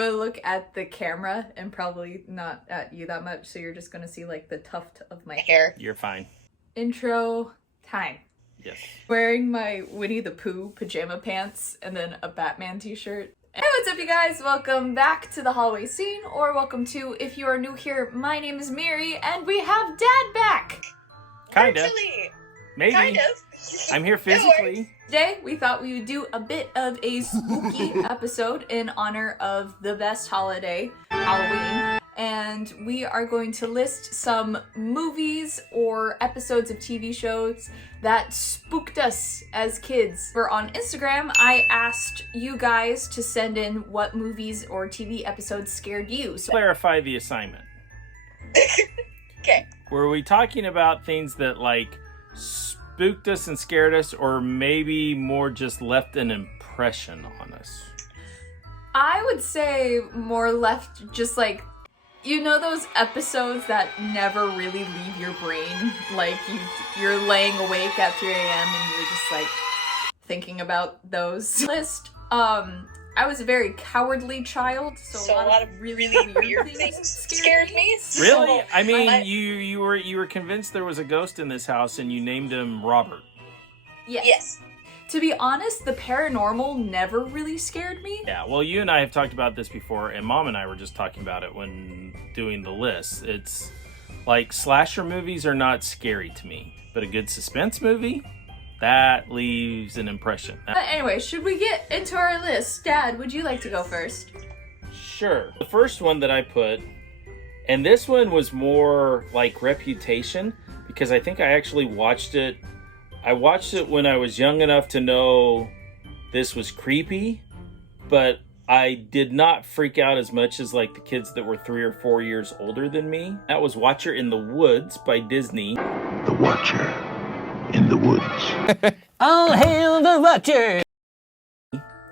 going to look at the camera and probably not at you that much, so you're just going to see like the tuft of my hair. You're fine. Intro time. Yes. Wearing my Winnie the Pooh pajama pants and then a Batman t-shirt. Hey, what's up you guys? Welcome back to the hallway scene, or welcome to, if you are new here, my name is Miri, and we have Dad back! Kinda. Actually, Maybe. kind of. I'm here physically. Today, we thought we would do a bit of a spooky episode in honor of the best holiday, Halloween. And we are going to list some movies or episodes of TV shows that spooked us as kids. For on Instagram, I asked you guys to send in what movies or TV episodes scared you. So Clarify the assignment. Okay. Were we talking about things that like spooked us and scared us, or maybe more just left an impression on us? I would say more left just like, you know those episodes that never really leave your brain? Like you're laying awake at 3 a.m. and you're just like thinking about those. List. I was a very cowardly child, so a lot of really weird things scared me. Really? I mean, you were convinced there was a ghost in this house and you named him Robert. Yes. To be honest, the paranormal never really scared me. Yeah, well, you and I have talked about this before, and Mom and I were just talking about it when doing the list. It's like slasher movies are not scary to me, but a good suspense movie, that leaves an impression. But anyway, should we get into our list? Dad, would you like to go first? Sure. The first one that I put, and this one was more like reputation, because I think I actually watched it. I watched it when I was young enough to know this was creepy, but I did not freak out as much as like the kids that were 3 or 4 years older than me. That was Watcher in the Woods by Disney. The Watcher in the Woods. All hail the Watcher!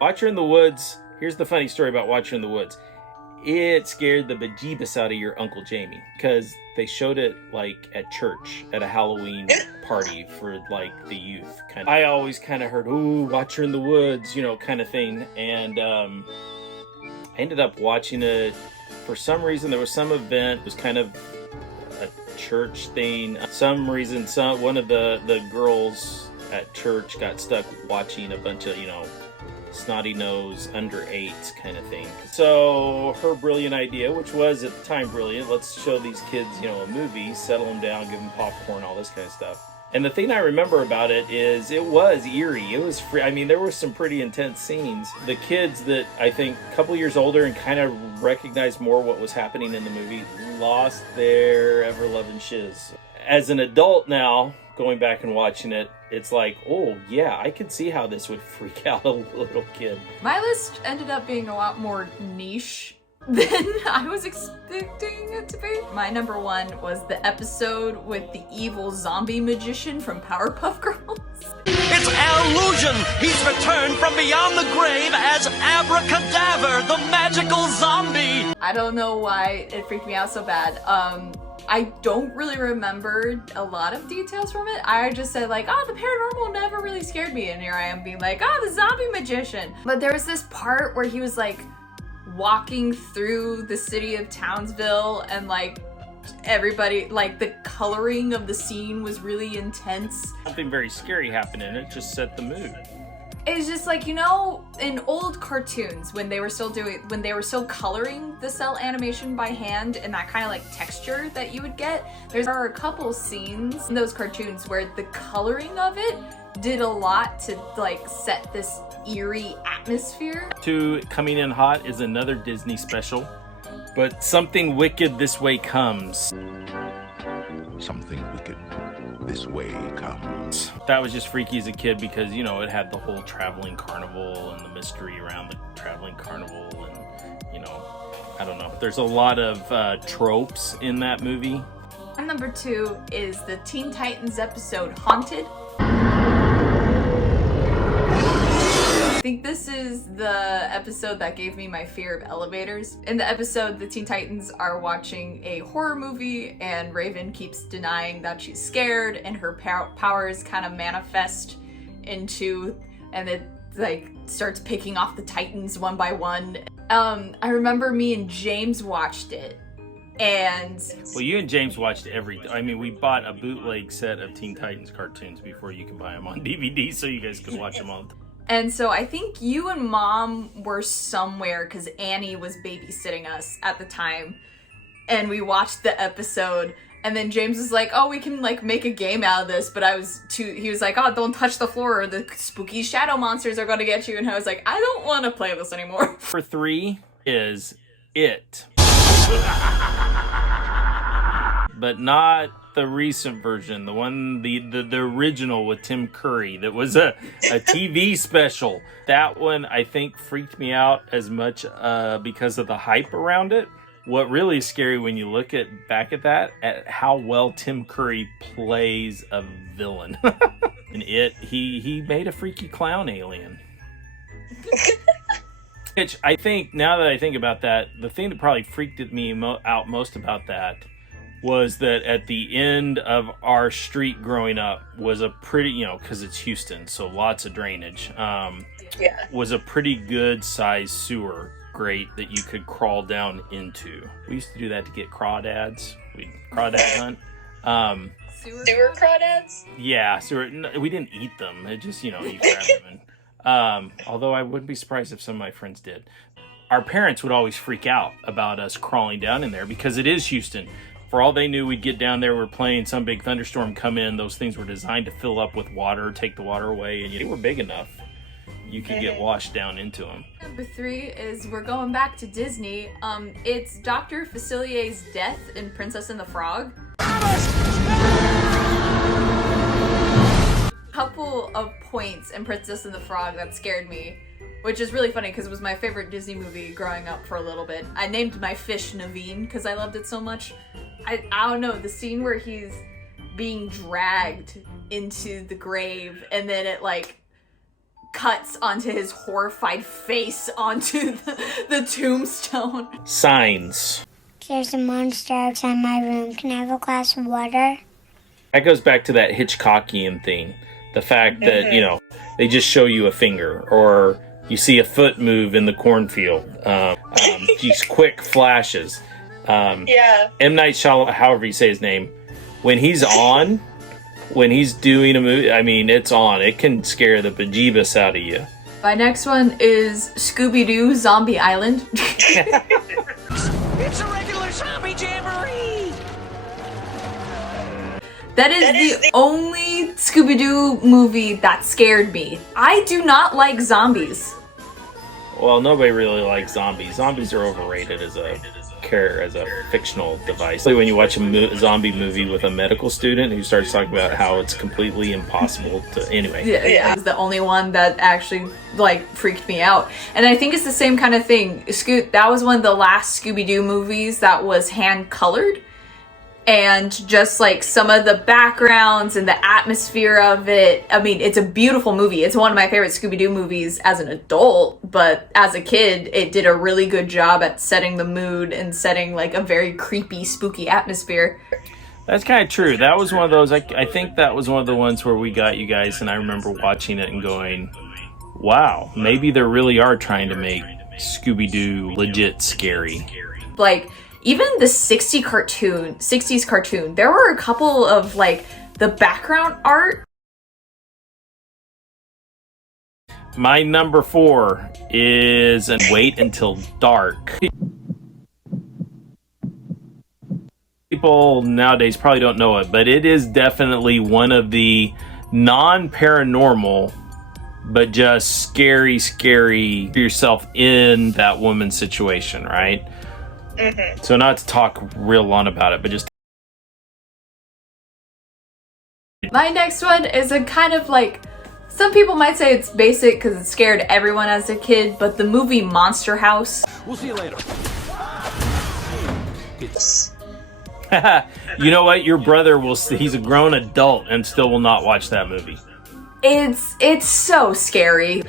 Watcher in the Woods, here's the funny story about Watcher in the Woods. It scared the bejeebus out of your Uncle Jamie, because they showed it like at church at a Halloween party for like the youth. I always kind of heard, ooh, Watcher in the Woods, you know, kind of thing. And I ended up watching it. For some reason, there was some event. It was kind of a church thing. Some reason, one of the girls at church got stuck watching a bunch of, you know, snotty nose under 8s kind of thing. So her brilliant idea, which was at the time brilliant, let's show these kids, you know, a movie, settle them down, give them popcorn, all this kind of stuff. And the thing I remember about it is it was eerie. It was free. I mean, there were some pretty intense scenes. The kids that I think a couple years older and kind of recognized more what was happening in the movie lost their ever-loving shiz. As an adult now, going back and watching it, it's like, oh yeah, I could see how this would freak out a little kid. My list ended up being a lot more niche than I was expecting it to be. My number one was the episode with the evil zombie magician from Powerpuff Girls. It's Illusion! He's returned from beyond the grave as Abracadaver, the magical zombie! I don't know why it freaked me out so bad. I don't really remember a lot of details from it. I just said like, oh, the paranormal never really scared me. And here I am being like, oh, the zombie magician. But there was this part where he was like walking through the city of Townsville and like everybody, like the coloring of the scene was really intense. Something very scary happened in it, just set the mood. It's just like, you know, in old cartoons when they were still coloring the cell animation by hand and that kind of like texture that you would get, there are a couple scenes in those cartoons where the coloring of it did a lot to like set this eerie atmosphere. Coming in hot is another Disney special, but Something Wicked This Way Comes. Something wicked this way comes. That was just freaky as a kid because, you know, it had the whole traveling carnival and the mystery around the traveling carnival and, you know, I don't know. There's a lot of tropes in that movie. And number 2 is the Teen Titans episode Haunted. I think this is the episode that gave me my fear of elevators. In the episode, the Teen Titans are watching a horror movie and Raven keeps denying that she's scared and her powers kind of manifest into, and it like starts picking off the Titans one by one. I remember me and James watched it, and Well, you and James watched I mean, we bought a bootleg set of Teen Titans cartoons before you could buy them on DVD, so you guys could watch them all. and so I think you and Mom were somewhere because Annie was babysitting us at the time, and we watched the episode. And then James was like, oh, we can like make a game out of this, but he was like, oh, don't touch the floor or the spooky shadow monsters are gonna get you. And I was like, I don't want to play this anymore. For 3 is It. But not the recent version, the one, the original with Tim Curry that was a TV special. That one I think freaked me out as much because of the hype around it. What really is scary when you look back at that, at how well Tim Curry plays a villain. In It, he made a freaky clown alien. Which I think, now that I think about that, the thing that probably freaked me out most about that was that at the end of our street growing up was a pretty, because it's Houston, so lots of drainage, was a pretty good sized sewer grate that you could crawl down into. We used to do that to get crawdads. We'd crawdad hunt. Sewer crawdads? Yeah, sewer. We didn't eat them. It just, you grab them. And, although I wouldn't be surprised if some of my friends did. Our parents would always freak out about us crawling down in there because it is Houston. For all they knew, we'd get down there, we're playing, some big thunderstorm come in. Those things were designed to fill up with water, take the water away, and they were big enough. You could get washed down into them. Number 3 is, we're going back to Disney. It's Dr. Facilier's death in Princess and the Frog. Couple of points in Princess and the Frog that scared me, which is really funny because it was my favorite Disney movie growing up for a little bit. I named my fish Naveen because I loved it so much. I don't know, the scene where he's being dragged into the grave and then it like cuts onto his horrified face onto the tombstone. Signs. There's a monster outside my room. Can I have a glass of water? That goes back to that Hitchcockian thing. The fact that, they just show you a finger, or you see a foot move in the cornfield. These quick flashes. M. Night Shyamalan, however you say his name, when he's doing a movie, I mean, it's on. It can scare the bejeebus out of you. My next one is Scooby-Doo Zombie Island. It's a regular zombie jamboree! That is the only Scooby-Doo movie that scared me. I do not like zombies. Well, nobody really likes zombies. Zombies are overrated as a fictional device. When you watch a zombie movie with a medical student who starts talking about how it's completely impossible to... Anyway. Yeah. It's the only one that actually, freaked me out. And I think it's the same kind of thing. That was one of the last Scooby-Doo movies that was hand-colored. And just, some of the backgrounds and the atmosphere of it. I mean, it's a beautiful movie. It's one of my favorite Scooby-Doo movies as an adult. But as a kid, it did a really good job at setting the mood and setting, a very creepy, spooky atmosphere. That's kind of true. That was one of those, I think that was one of the ones where we got you guys, and I remember watching it and going, wow, maybe they really are trying to make Scooby-Doo legit scary. Even the 60s cartoon, there were a couple of, the background art. My number 4 is Wait Until Dark. People nowadays probably don't know it, but it is definitely one of the non-paranormal, but just scary yourself in that woman's situation, right? Mm-hmm. So not to talk real long about it, but just... My next one is a kind of some people might say it's basic because it scared everyone as a kid, but the movie Monster House. We'll see you later. You know what? Your brother he's a grown adult and still will not watch that movie. It's so scary.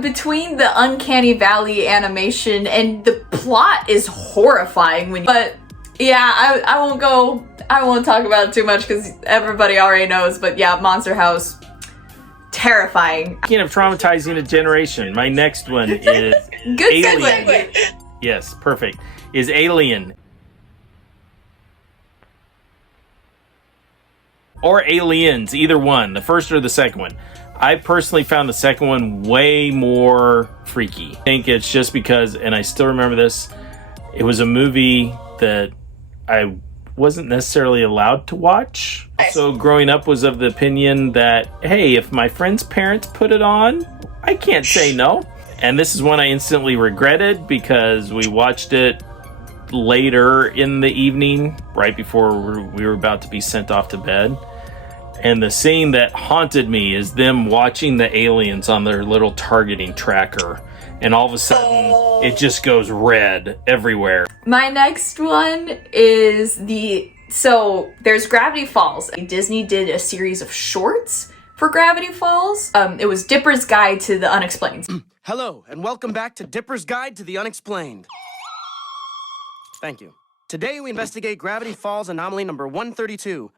Between the uncanny valley animation and the plot is horrifying but yeah, I won't talk about it too much because everybody already knows, but yeah, Monster House, terrifying. Speaking of traumatizing a generation, my next one is Good Alien. segue. Yes, perfect. Is Alien. Or Aliens, either one, the first or the second one. I personally found the second one way more freaky. I think it's just because, and I still remember this, it was a movie that I wasn't necessarily allowed to watch. So growing up was of the opinion that, hey, if my friend's parents put it on, I can't say no. And this is one I instantly regretted because we watched it later in the evening, right before we were about to be sent off to bed. And the scene that haunted me is them watching the aliens on their little targeting tracker. And all of a sudden, it just goes red everywhere. My next one is so there's Gravity Falls. Disney did a series of shorts for Gravity Falls. It was Dipper's Guide to the Unexplained. Hello, and welcome back to Dipper's Guide to the Unexplained. Thank you. Today we investigate Gravity Falls anomaly number 132,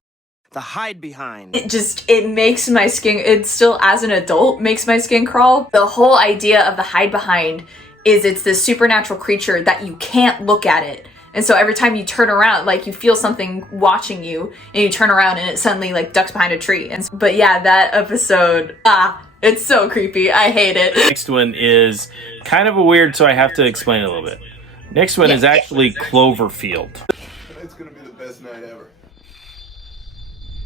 the hide behind. It makes my skin, it still as an adult makes my skin crawl. The whole idea of the hide behind is it's this supernatural creature that you can't look at it. And so every time you turn around, like you feel something watching you and you turn around and it suddenly like ducks behind a tree. But yeah, that episode, it's so creepy. I hate it. Next one is kind of a weird, so I have to explain it a little bit. Next one is actually Cloverfield. It's gonna be the best night ever.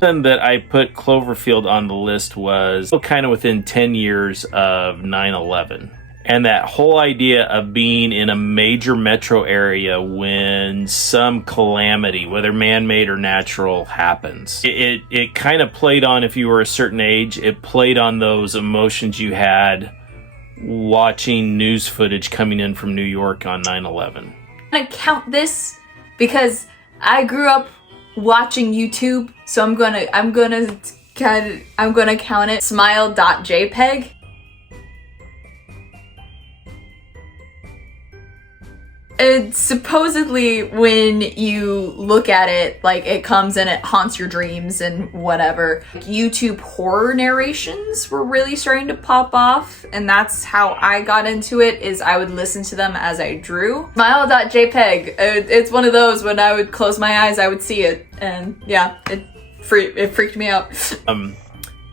Something that I put Cloverfield on the list was kind of within 10 years of 9/11. And that whole idea of being in a major metro area when some calamity, whether man-made or natural, happens. It kind of played on, if you were a certain age, it played on those emotions you had watching news footage coming in from New York on 9/11. I'm gonna count this because I grew up watching YouTube, so I'm gonna count it. Smile.jpg. It's supposedly when you look at it, like it comes and it haunts your dreams and whatever. YouTube horror narrations were really starting to pop off, and that's how I got into it, is I would listen to them as I drew. Smile.jpg, it's one of those when I would close my eyes, I would see it, and yeah, it freaked me out.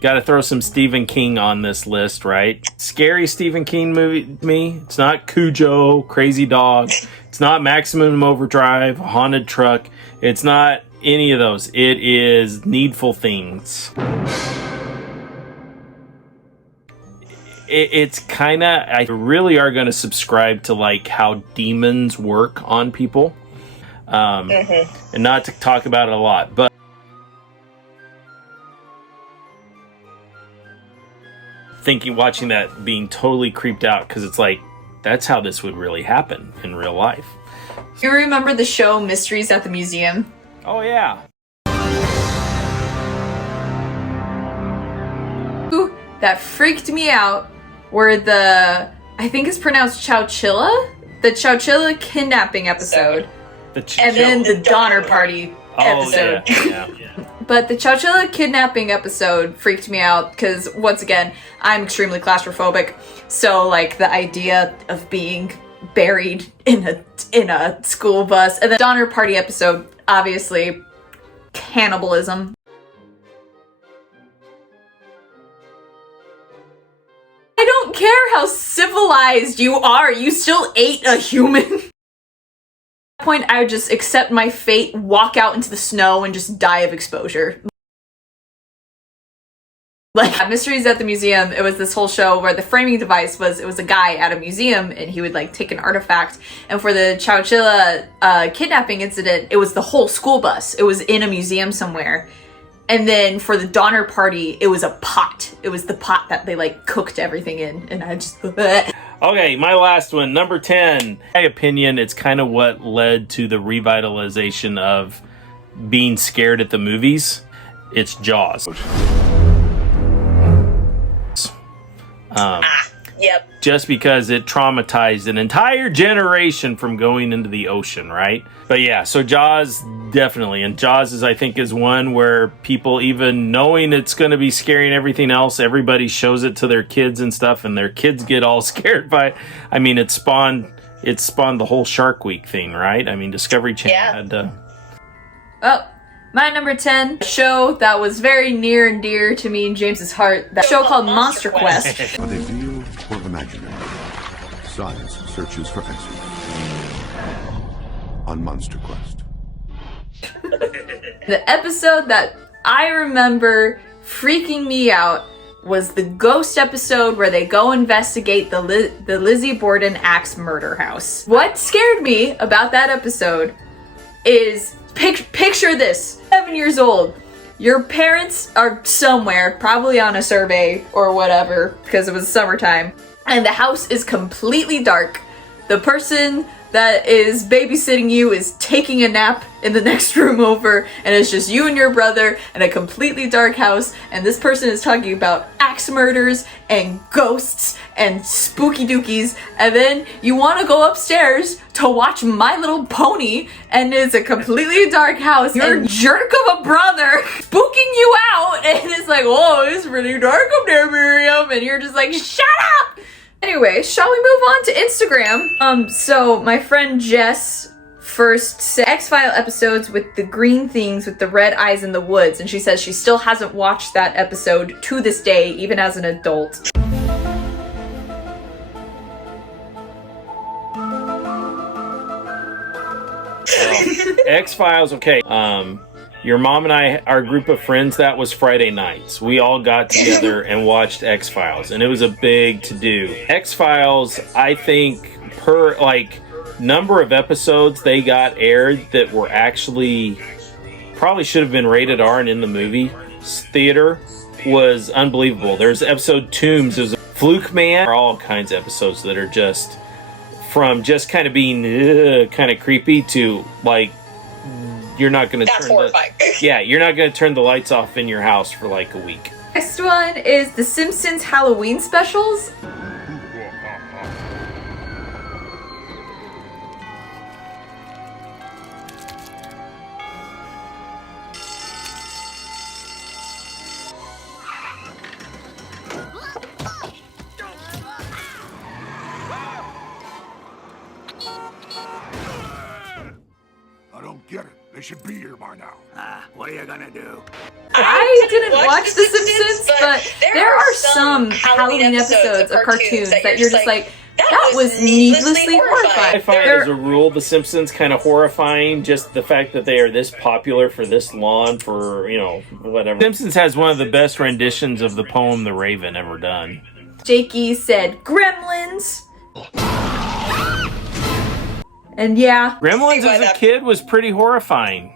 Got to throw some Stephen King on this list, right? Scary Stephen King movie to me. It's not Cujo, Crazy Dog. It's not Maximum Overdrive, Haunted Truck. It's not any of those. It is Needful Things. It's kind of, I really are going to subscribe to like how demons work on people. And not to talk about it a lot, but watching that, being totally creeped out, because it's like, that's how this would really happen in real life. You remember the show Mysteries at the Museum? Oh yeah. Ooh, that freaked me out were I think it's pronounced Chowchilla? The Chowchilla kidnapping episode. And then the Donner Party episode. Yeah. But the Chowchilla kidnapping episode freaked me out because, once again, I'm extremely claustrophobic. So, like, the idea of being buried in a school bus. And the Donner Party episode, obviously, cannibalism. I don't care how civilized you are, you still ate a human. At that point, I would just accept my fate, walk out into the snow, and just die of exposure. Like, Mysteries at the Museum, it was this whole show where the framing device was, it was a guy at a museum, and he would, like, take an artifact. And for the Chowchilla kidnapping incident, it was the whole school bus. It was in a museum somewhere. And then for the Donner Party, it was a pot. It was the pot that they, like, cooked everything in. And I just... Okay, my last one, number 10. In my opinion, it's kind of what led to the revitalization of being scared at the movies. It's Jaws. Yep. Just because it traumatized an entire generation from going into the ocean, right? But yeah, so Jaws definitely. And Jaws is, I think, is one where people, even knowing it's going to be scary and everything else, everybody shows it to their kids and stuff, and their kids get all scared by it. I mean, it spawned the whole Shark Week thing, right? I mean, Discovery Channel had to... Oh, my number 10 show that was very near and dear to me and James's heart. That show called Monster Quest. Are they real or imaginary? Science searches for answers on Monster Quest. The episode that I remember freaking me out was the ghost episode where they go investigate the Lizzie Borden axe murder house. What scared me about that episode is, picture this, 7 years old. Your parents are somewhere, probably on a survey or whatever, because it was summertime, and the house is completely dark. The person that is babysitting you is taking a nap in the next room over, and it's just you and your brother in a completely dark house, and this person is talking about axe murders and ghosts and spooky dookies, and then you want to go upstairs to watch My Little Pony, and it's a completely dark house, your jerk of a brother spooking you out, and it's like, oh, it's really dark up there, Miriam, and you're just like, shut up! Anyway, shall we move on to Instagram? So my friend Jess first said X-File episodes with the green things with the red eyes in the woods, and she says she still hasn't watched that episode to this day, even as an adult. X-Files, okay. Your mom and I, our group of friends, that was Friday nights. We all got together and watched X-Files, and it was a big to-do. X-Files, I think, per, number of episodes they got aired that were actually probably should have been rated R and in the movie theater was unbelievable. There's episode Tombs, there's Fluke Man, all kinds of episodes that are just, from just kind of being kind of creepy to, you're not going to you're not going to turn the lights off in your house for a week. Next one is The Simpsons Halloween specials. I don't get it. They should be here by now. What are you gonna do? I didn't watch The Simpsons, but there are some Halloween episodes of cartoons that you're just like, that was needlessly horrifying. I find as a rule The Simpsons kind of horrifying, just the fact that they are this popular for this long, for, whatever. Simpsons has one of the best renditions of the poem The Raven ever done. Jakey said Gremlins. And yeah. Gremlins as a kid was pretty horrifying.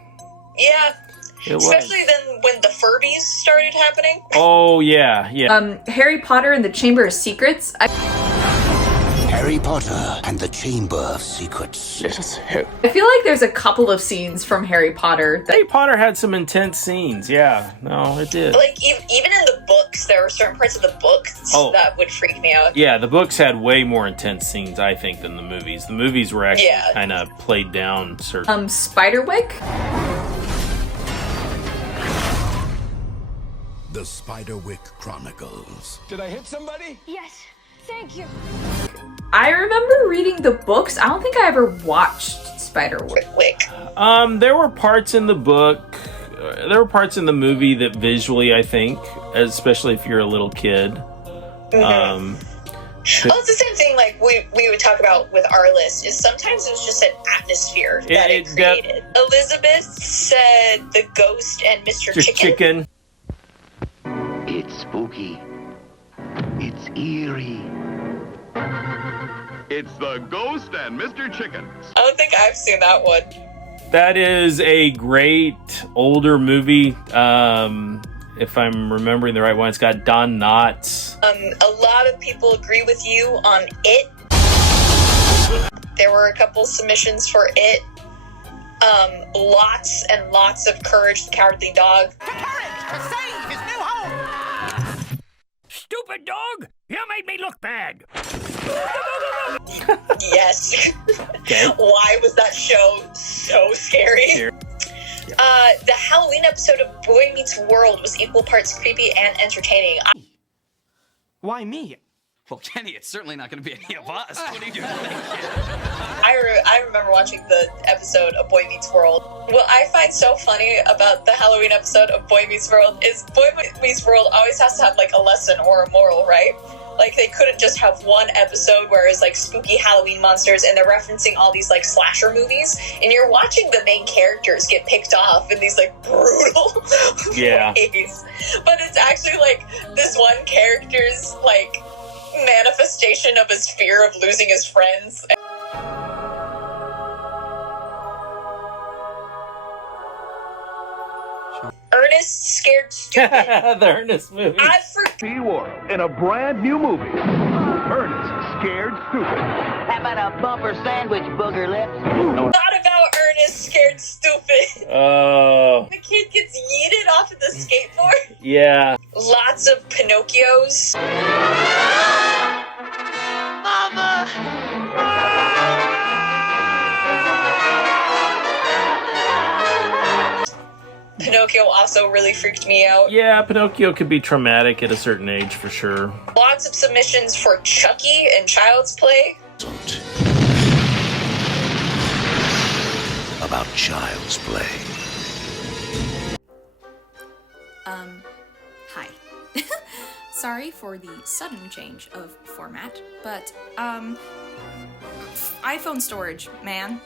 Yeah. Especially then when the Furbies started happening. Oh, yeah. Harry Potter and the Chamber of Secrets. Harry Potter and the Chamber of Secrets. I feel like there's a couple of scenes from Harry Potter. Harry Potter had some intense scenes, yeah. No, it did. Even in the books, there were certain parts of the books that would freak me out. Yeah, the books had way more intense scenes, I think, than the movies. The movies were actually kind of played down certain... Spiderwick? The Spiderwick Chronicles. Did I hit somebody? Yes, thank you. I remember reading the books. I don't think I ever watched Spiderwick. There were parts in the book, there were parts in the movie that visually, I think, especially if you're a little kid. It's the same thing we would talk about with our list, is sometimes it was just an atmosphere that it created. Elizabeth said The Ghost and Mr. Chicken. It's spooky. It's eerie. It's The Ghost and Mr. Chicken. I don't think I've seen that one. That is a great older movie. If I'm remembering the right one, it's got Don Knotts. A lot of people agree with you on It. There were a couple submissions for It. Lots and lots of Courage the Cowardly Dog. Courage to save his new home! Stupid dog! You made me look bad! Yes. Okay. Why was that show so scary? The Halloween episode of Boy Meets World was equal parts creepy and entertaining. Why me? Well, Kenny, it's certainly not going to be any of us. What are you doing? I remember watching the episode of Boy Meets World. What I find so funny about the Halloween episode of Boy Meets World is Boy Meets World always has to have like a lesson or a moral, right? Like they couldn't just have one episode where it's like spooky Halloween monsters and they're referencing all these like slasher movies and you're watching the main characters get picked off in these like brutal ways. But it's actually like this one character's like manifestation of his fear of losing his friends. Ernest Scared Stupid. The Ernest movie. SeaWorld in a brand new movie. Ernest Scared Stupid. How about a bumper sandwich, booger lips? Not about Ernest Scared Stupid. Oh. The kid gets yeeted off of the skateboard. Yeah. Lots of Pinocchios. Mama! Pinocchio also really freaked me out. Yeah, Pinocchio could be traumatic at a certain age for sure. Lots of submissions for Chucky and Child's Play. About Child's Play. Hi. Sorry for the sudden change of format, but, iPhone storage, man.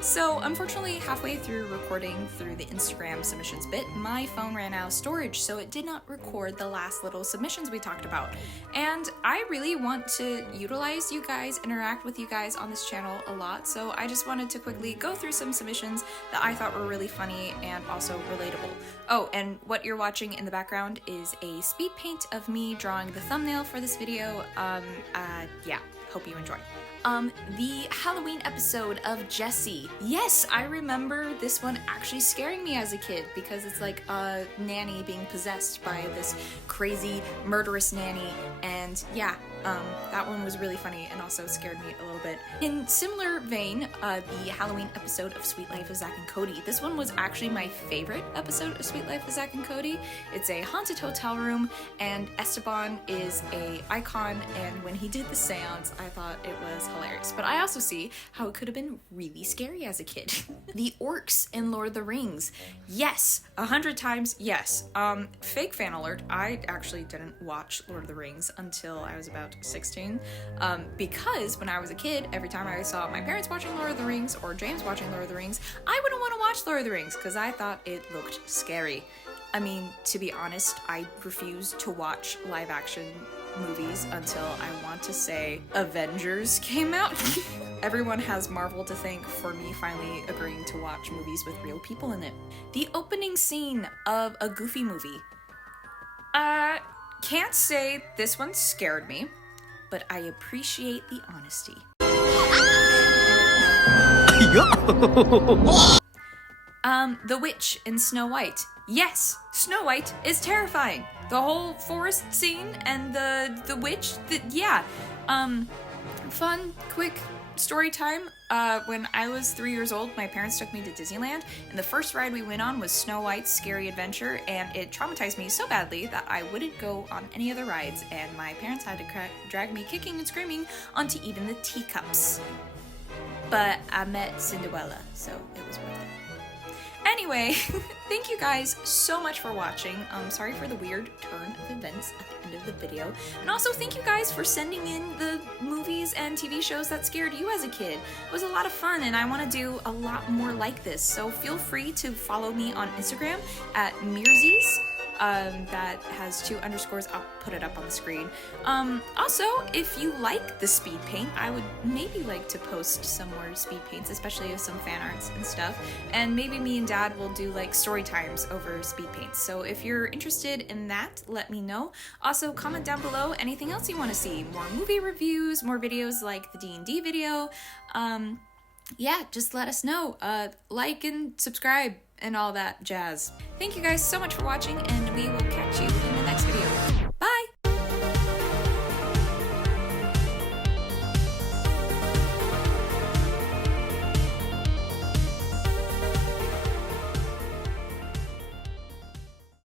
So, unfortunately, halfway through recording through the Instagram submissions bit, my phone ran out of storage, so it did not record the last little submissions we talked about. And I really want to utilize you guys, interact with you guys on this channel a lot, so I just wanted to quickly go through some submissions that I thought were really funny and also relatable. Oh, and what you're watching in the background is a speed paint of me drawing the thumbnail for this video. Yeah, hope you enjoy. The Halloween episode of Jessie. Yes, I remember this one actually scaring me as a kid because it's like a nanny being possessed by this crazy murderous nanny, and yeah, that one was really funny and also scared me a little bit. In similar vein, the Halloween episode of Sweet Life of Zack and Cody. This one was actually my favorite episode of Sweet Life of Zack and Cody. It's a haunted hotel room and Esteban is a icon, and when he did the seance, I thought it was hilarious. But I also see how it could have been really scary as a kid. The orcs in Lord of the Rings. Yes, 100 times yes. Fake fan alert, I actually didn't watch Lord of the Rings until I was about 16, because when I was a kid, every time I saw my parents watching Lord of the Rings or James watching Lord of the Rings, I wouldn't want to watch Lord of the Rings because I thought it looked scary. I mean, to be honest, I refuse to watch live action movies until I want to say Avengers came out. Everyone has Marvel to thank for me finally agreeing to watch movies with real people in it. The opening scene of a Goofy movie. Can't say this one scared me, but I appreciate the honesty. The witch in Snow White. Yes, Snow White is terrifying. The whole forest scene and the witch, yeah. Fun, quick story time. When I was 3 years old, my parents took me to Disneyland, and the first ride we went on was Snow White's Scary Adventure, and it traumatized me so badly that I wouldn't go on any other rides, and my parents had to drag me kicking and screaming onto even the teacups. But I met Cinderella, so it was worth it. Anyway, thank you guys so much for watching. Sorry for the weird turn of events at the end of the video. And also thank you guys for sending in the movies and TV shows that scared you as a kid. It was a lot of fun and I want to do a lot more like this. So feel free to follow me on Instagram at Mearsies. That has 2 underscores. I'll put it up on the screen. Also, if you like the speed paint, I would maybe like to post some more speed paints, especially with some fan arts and stuff. And maybe me and Dad will do like story times over speed paints. So if you're interested in that, let me know. Also, comment down below anything else you want to see. More movie reviews, more videos like the D&D video. Yeah, just let us know. Like and subscribe and all that jazz. Thank you guys so much for watching, and we will catch you in the next video.